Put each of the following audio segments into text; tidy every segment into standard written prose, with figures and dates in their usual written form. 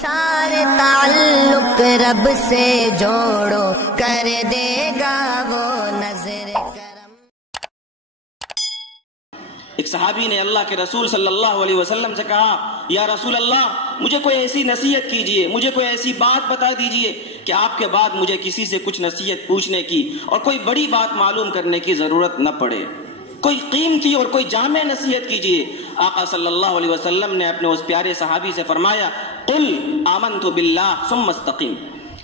سارے تعلق رب سے جوڑو، کر دے گا وہ نظر کرم۔ ایک صحابی نے اللہ کے رسول صلی اللہ علیہ وسلم سے کہا، یا رسول اللہ مجھے کوئی ایسی نصیحت کیجئے، مجھے کوئی ایسی بات بتا دیجئے کہ آپ کے بعد مجھے کسی سے کچھ نصیحت پوچھنے کی اور کوئی بڑی بات معلوم کرنے کی ضرورت نہ پڑے، کوئی قیمتی اور کوئی جامع نصیحت کیجئے۔ آقا صلی اللہ علیہ وسلم نے اپنے اس پیارے صحابی سے فرمایا، قل آمنت باللہ ثم استقم،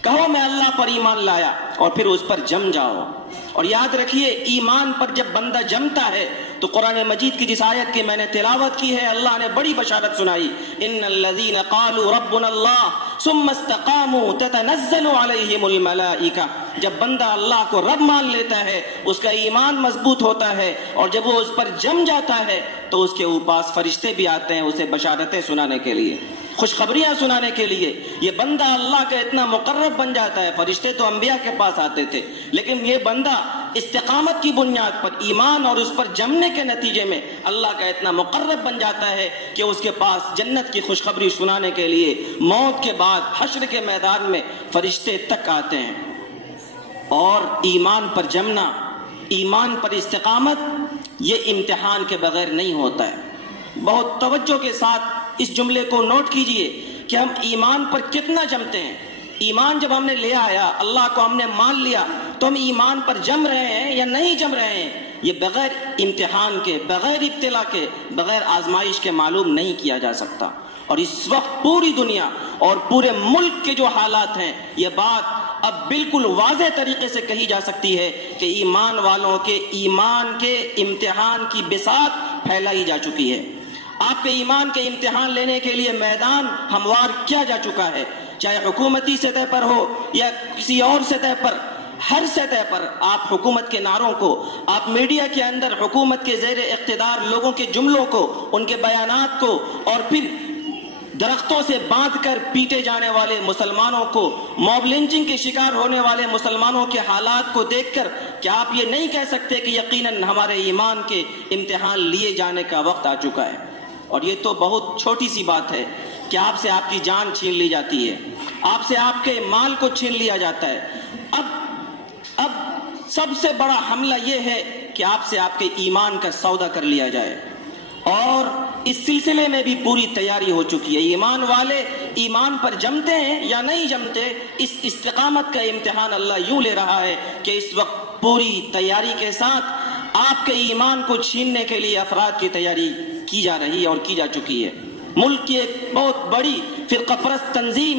کہو میں اللہ پر ایمان لایا اور پھر اس پر جم جاؤ۔ اور یاد رکھیے، ایمان پر جب بندہ جمتا ہے تو قرآن مجید کی جس آیت کی میں نے تلاوت کی ہے، اللہ نے بڑی بشارت سنائی، ان الذین قالوا ربنا اللہ ثم استقاموا تتنزل علیہم الملائکہ۔ جب بندہ اللہ کو رب مان لیتا ہے، اس کا ایمان مضبوط ہوتا ہے، اور جب وہ اس پر جم جاتا ہے تو اس کے پاس فرشتے بھی آتے ہیں اسے بشارتیں سنانے کے لیے، خوشخبریاں سنانے کے لیے۔ یہ بندہ اللہ کا اتنا مقرب بن جاتا ہے، فرشتے تو انبیاء کے پاس آتے تھے، لیکن یہ بندہ استقامت کی بنیاد پر، ایمان اور اس پر جمنے کے نتیجے میں اللہ کا اتنا مقرب بن جاتا ہے کہ اس کے پاس جنت کی خوشخبری سنانے کے لیے موت کے بعد حشر کے میدان میں فرشتے تک آتے ہیں۔ اور ایمان پر جمنا، ایمان پر استقامت، یہ امتحان کے بغیر نہیں ہوتا ہے۔ بہت توجہ کے ساتھ اس جملے کو نوٹ کیجئے کہ ہم ایمان پر کتنا جمتے ہیں۔ ایمان جب ہم نے لے آیا، اللہ کو ہم نے مان لیا، تو ہم ایمان پر جم رہے ہیں یا نہیں جم رہے ہیں، یہ بغیر امتحان کے، بغیر ابتلا کے، بغیر آزمائش کے معلوم نہیں کیا جا سکتا۔ اور اس وقت پوری دنیا اور پورے ملک کے جو حالات ہیں، یہ بات اب بالکل واضح طریقے سے کہی جا سکتی ہے کہ ایمان والوں کے ایمان کے امتحان کی بساط پھیلائی جا چکی ہے۔ آپ کے ایمان کے امتحان لینے کے لیے میدان ہموار کیا جا چکا ہے، چاہے حکومتی سطح پر ہو یا کسی اور سطح پر، ہر سطح پر آپ حکومت کے نعروں کو، آپ میڈیا کے اندر حکومت کے زیر اقتدار لوگوں کے جملوں کو، ان کے بیانات کو، اور پھر درختوں سے باندھ کر پیٹے جانے والے مسلمانوں کو، موب لنچنگ کے شکار ہونے والے مسلمانوں کے حالات کو دیکھ کر کیا آپ یہ نہیں کہہ سکتے کہ یقیناً ہمارے ایمان کے امتحان لیے جانے کا وقت آ چکا ہے؟ اور یہ تو بہت چھوٹی سی بات ہے کہ آپ سے آپ کی جان چھین لی جاتی ہے، آپ سے آپ کے مال کو چھین لیا جاتا ہے۔ اب سب سے بڑا حملہ یہ ہے کہ آپ سے آپ کے ایمان کا سودا کر لیا جائے، اور اس سلسلے میں بھی پوری تیاری ہو چکی ہے۔ ایمان والے ایمان پر جمتے ہیں یا نہیں جمتے، اس استقامت کا امتحان اللہ یوں لے رہا ہے کہ اس وقت پوری تیاری کے ساتھ آپ کے ایمان کو چھیننے کے لیے افراد کی تیاری کی جا رہی ہے اور کی جا چکی ہے۔ ملک کی ایک بہت بڑی فرقہ پرست تنظیم،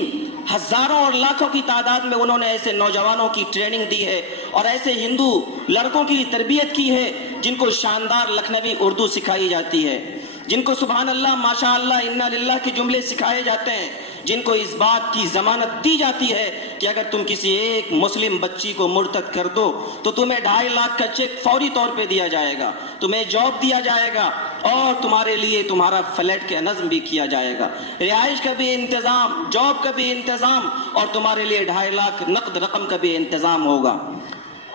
ہزاروں اور لاکھوں کی تعداد میں انہوں نے ایسے نوجوانوں کی ٹریننگ دی ہے اور ایسے ہندو لڑکوں کی تربیت کی ہے جن کو شاندار لکھنوی اردو سکھائی جاتی ہے، جن کو سبحان اللہ، ماشاء اللہ، انا للہ کے جملے سکھائے جاتے ہیں، جن کو اس بات کی ضمانت دی جاتی ہے کہ اگر تم کسی ایک مسلم بچی کو مرتد کر دو تو تمہیں 2.5 لاکھ کا چیک فوری طور پہ دیا جائے گا، تمہیں جاب دیا جائے گا، اور تمہارے لیے تمہارا فلیٹ کا نظم بھی کیا جائے گا، رہائش کا بھی انتظام، جاب کا بھی انتظام، اور تمہارے لیے 2.5 لاکھ نقد رقم کا بھی انتظام ہوگا۔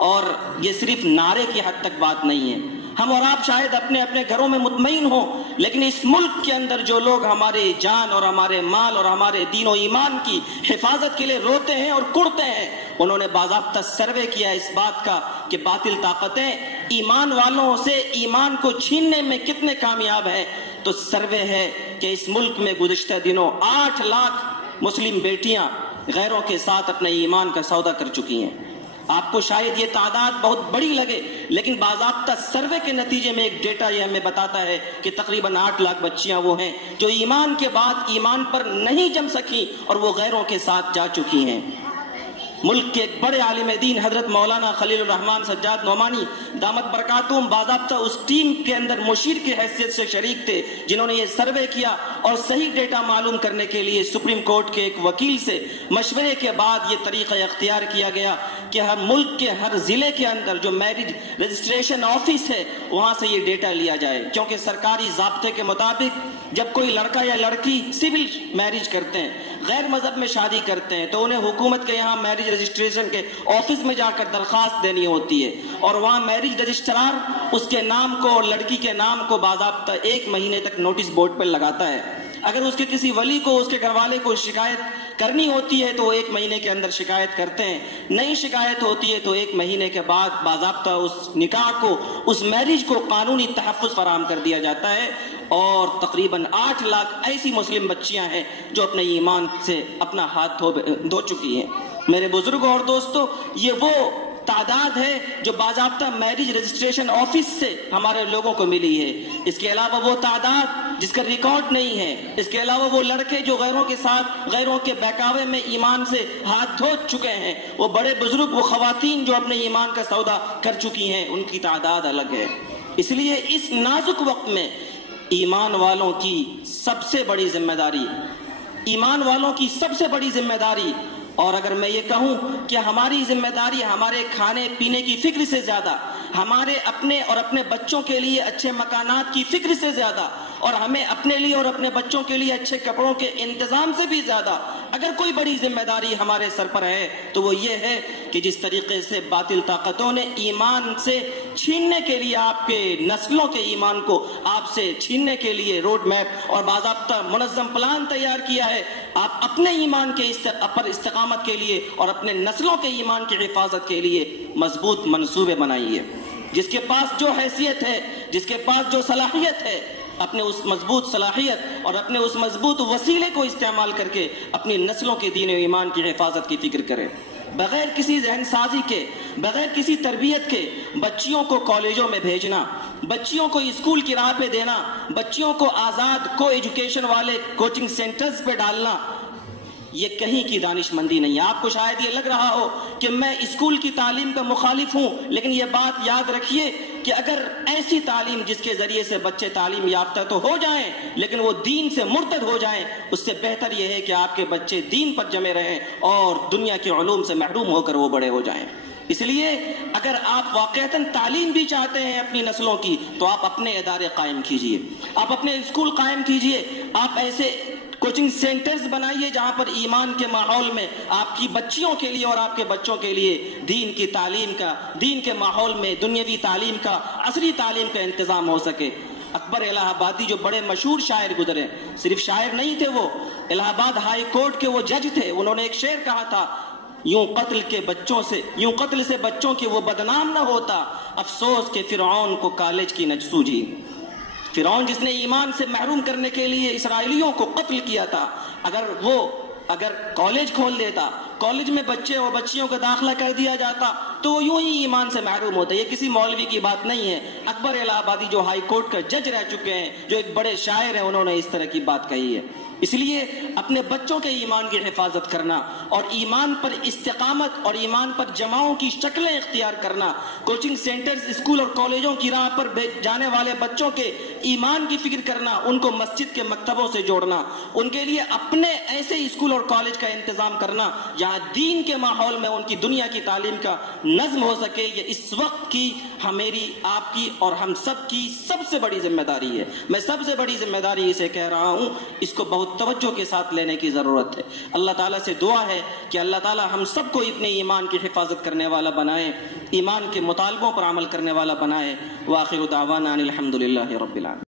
اور یہ صرف نعرے کی حد تک بات نہیں ہے۔ ہم اور آپ شاید اپنے اپنے گھروں میں مطمئن ہوں، لیکن اس ملک کے اندر جو لوگ ہمارے جان اور ہمارے مال اور ہمارے دین و ایمان کی حفاظت کے لیے روتے ہیں اور کڑتے ہیں، انہوں نے باضابطہ سروے کیا اس بات کا کہ باطل طاقتیں ایمان والوں سے ایمان کو چھیننے میں کتنے کامیاب ہیں۔ تو سروے ہے کہ اس ملک میں گزشتہ دنوں 8 لاکھ مسلم بیٹیاں غیروں کے ساتھ اپنے ایمان کا سودا کر چکی ہیں۔ آپ کو شاید یہ تعداد بہت بڑی لگے، لیکن باضابطہ سروے کے نتیجے میں ایک ڈیٹا یہ ہمیں بتاتا ہے کہ تقریباً 8 لاکھ بچیاں وہ ہیں جو ایمان کے بعد ایمان پر نہیں جم سکی اور وہ غیروں کے ساتھ جا چکی ہیں۔ ملک کے ایک بڑے عالم دین حضرت مولانا خلیل الرحمان سجاد نعمانی دامت برکاتہم باضابطہ اس ٹیم کے اندر مشیر کی حیثیت سے شریک تھے جنہوں نے یہ سروے کیا، اور صحیح ڈیٹا معلوم کرنے کے لیے سپریم کورٹ کے ایک وکیل سے مشورے کے بعد یہ طریقہ اختیار کیا گیا کہ ہر ملک کے ہر ضلع کے اندر جو میرج رجسٹریشن آفس ہے وہاں سے یہ ڈیٹا لیا جائے، کیونکہ سرکاری ضابطے کے مطابق جب کوئی لڑکا یا لڑکی سول میرج کرتے ہیں، غیر مذہب میں شادی کرتے ہیں، تو انہیں حکومت کے یہاں میرج رجسٹریشن کے آفس میں جا کر درخواست دینی ہوتی ہے، اور وہاں میرج رجسٹرار اس کے نام کو اور لڑکی کے نام کو باضابطہ 1 مہینے تک نوٹس بورڈ پر لگاتا ہے۔ اگر اس کے کسی ولی کو، اس کے گھر والے کو شکایت کرنی ہوتی ہے تو وہ 1 مہینے کے اندر شکایت کرتے ہیں، نئی شکایت ہوتی ہے تو 1 مہینے کے بعد باضابطہ اس نکاح کو، اس میرج کو قانونی تحفظ فراہم کر دیا جاتا ہے۔ اور تقریباً 8 لاکھ ایسی مسلم بچیاں ہیں جو اپنے ایمان سے اپنا ہاتھ دھو چکی ہیں۔ میرے بزرگوں اور دوستو، یہ وہ تعداد ہے جو باضابطہ میرج رجسٹریشن آفس سے ہمارے لوگوں کو ملی ہے۔ اس کے علاوہ وہ تعداد جس کا ریکارڈ نہیں ہے، اس کے علاوہ وہ لڑکے جو غیروں کے ساتھ، غیروں کے بہکاوے میں ایمان سے ہاتھ دھو چکے ہیں، وہ بڑے بزرگ، وہ خواتین جو اپنے ایمان کا سودا کر چکی ہیں، ان کی تعداد الگ ہے۔ اس لیے اس نازک وقت میں ایمان والوں کی سب سے بڑی ذمہ داری، ایمان والوں کی سب سے بڑی ذمہ داری، اور اگر میں یہ کہوں کہ ہماری ذمہ داری ہمارے کھانے پینے کی فکر سے زیادہ، ہمارے اپنے اور اپنے بچوں کے لیے اچھے مکانات کی فکر سے زیادہ، اور ہمیں اپنے لیے اور اپنے بچوں کے لیے اچھے کپڑوں کے انتظام سے بھی زیادہ اگر کوئی بڑی ذمہ داری ہمارے سر پر ہے تو وہ یہ ہے کہ جس طریقے سے باطل طاقتوں نے ایمان سے چھیننے کے لیے، آپ کے نسلوں کے ایمان کو آپ سے چھیننے کے لیے روڈ میپ اور باضابطہ منظم پلان تیار کیا ہے، آپ اپنے ایمان کے پر استقامت کے لیے اور اپنے نسلوں کے ایمان کی حفاظت کے لیے مضبوط منصوبے بنائیے۔ جس کے پاس جو حیثیت ہے، جس کے پاس جو صلاحیت ہے، اپنے اس مضبوط صلاحیت اور اپنے اس مضبوط وسیلے کو استعمال کر کے اپنی نسلوں کے دین و ایمان کی حفاظت کی فکر کرے۔ بغیر کسی ذہن سازی کے، بغیر کسی تربیت کے بچیوں کو کالجوں میں بھیجنا، بچیوں کو اسکول کی راہ پہ دینا، بچیوں کو آزاد کو ایجوکیشن والے کوچنگ سینٹرز پہ ڈالنا، یہ کہیں کی دانش مندی نہیں ہے۔ آپ کو شاید یہ لگ رہا ہو کہ میں اسکول کی تعلیم کا مخالف ہوں، لیکن یہ بات یاد رکھیے کہ اگر ایسی تعلیم جس کے ذریعے سے بچے تعلیم یافتہ تو ہو جائیں لیکن وہ دین سے مرتد ہو جائیں، اس سے بہتر یہ ہے کہ آپ کے بچے دین پر جمے رہیں اور دنیا کے علوم سے محروم ہو کر وہ بڑے ہو جائیں۔ اس لیے اگر آپ واقعتاً تعلیم بھی چاہتے ہیں اپنی نسلوں کی تو آپ اپنے ادارے قائم کیجئے، آپ اپنے اسکول قائم کیجئے، آپ ایسے کوچنگ سینٹرز بنائیے جہاں پر ایمان کے ماحول میں آپ کی بچیوں کے لیے اور آپ کے بچوں کے لیے دین کی تعلیم کا، دین کے ماحول میں دنیاوی تعلیم کا، عصری تعلیم کا انتظام ہو سکے۔ اکبر الہ آبادی جو بڑے مشہور شاعر گزرے، صرف شاعر نہیں تھے، وہ الہ آباد ہائی کورٹ کے وہ جج تھے۔ انہوں نے ایک شعر کہا تھا، یوں قتل سے بچوں کے وہ بدنام نہ ہوتا، افسوس کہ فرعون کو کالج کی نہ سوجھی۔ فرعون جس نے ایمان سے محروم کرنے کے لیے اسرائیلیوں کو قتل کیا تھا، اگر کالج کھول دیتا، کالج میں بچے اور بچیوں کا داخلہ کر دیا جاتا تو وہ یوں ہی ایمان سے محروم ہوتا۔ یہ کسی مولوی کی بات نہیں ہے، اکبر الہ آبادی جو ہائی کورٹ کا جج رہ چکے ہیں، جو ایک بڑے شاعر ہیں، انہوں نے اس طرح کی بات کہی ہے۔ اس لیے اپنے بچوں کے ایمان کی حفاظت کرنا اور ایمان پر استقامت اور ایمان پر جماعوں کی شکلیں اختیار کرنا، کوچنگ سینٹرز، اسکول اور کالجوں کی راہ پر جانے والے بچوں کے ایمان کی فکر کرنا، ان کو مسجد کے مکتبوں سے جوڑنا، ان کے لیے اپنے ایسے اسکول اور کالج کا انتظام کرنا جہاں دین کے ماحول میں ان کی دنیا کی تعلیم کا نظم ہو سکے، یہ اس وقت کی ہماری، آپ کی اور ہم سب کی سب سے بڑی ذمہ داری ہے۔ میں سب سے بڑی ذمہ داری اسے کہہ رہا ہوں، اس کو بہت توجہ کے ساتھ لینے کی ضرورت ہے۔ اللہ تعالیٰ سے دعا ہے کہ اللہ تعالیٰ ہم سب کو اپنے ایمان کی حفاظت کرنے والا بنائے، ایمان کے مطالبوں پر عمل کرنے والا بنائے۔ وآخر دعوانا ان الحمد للہ رب العالمین۔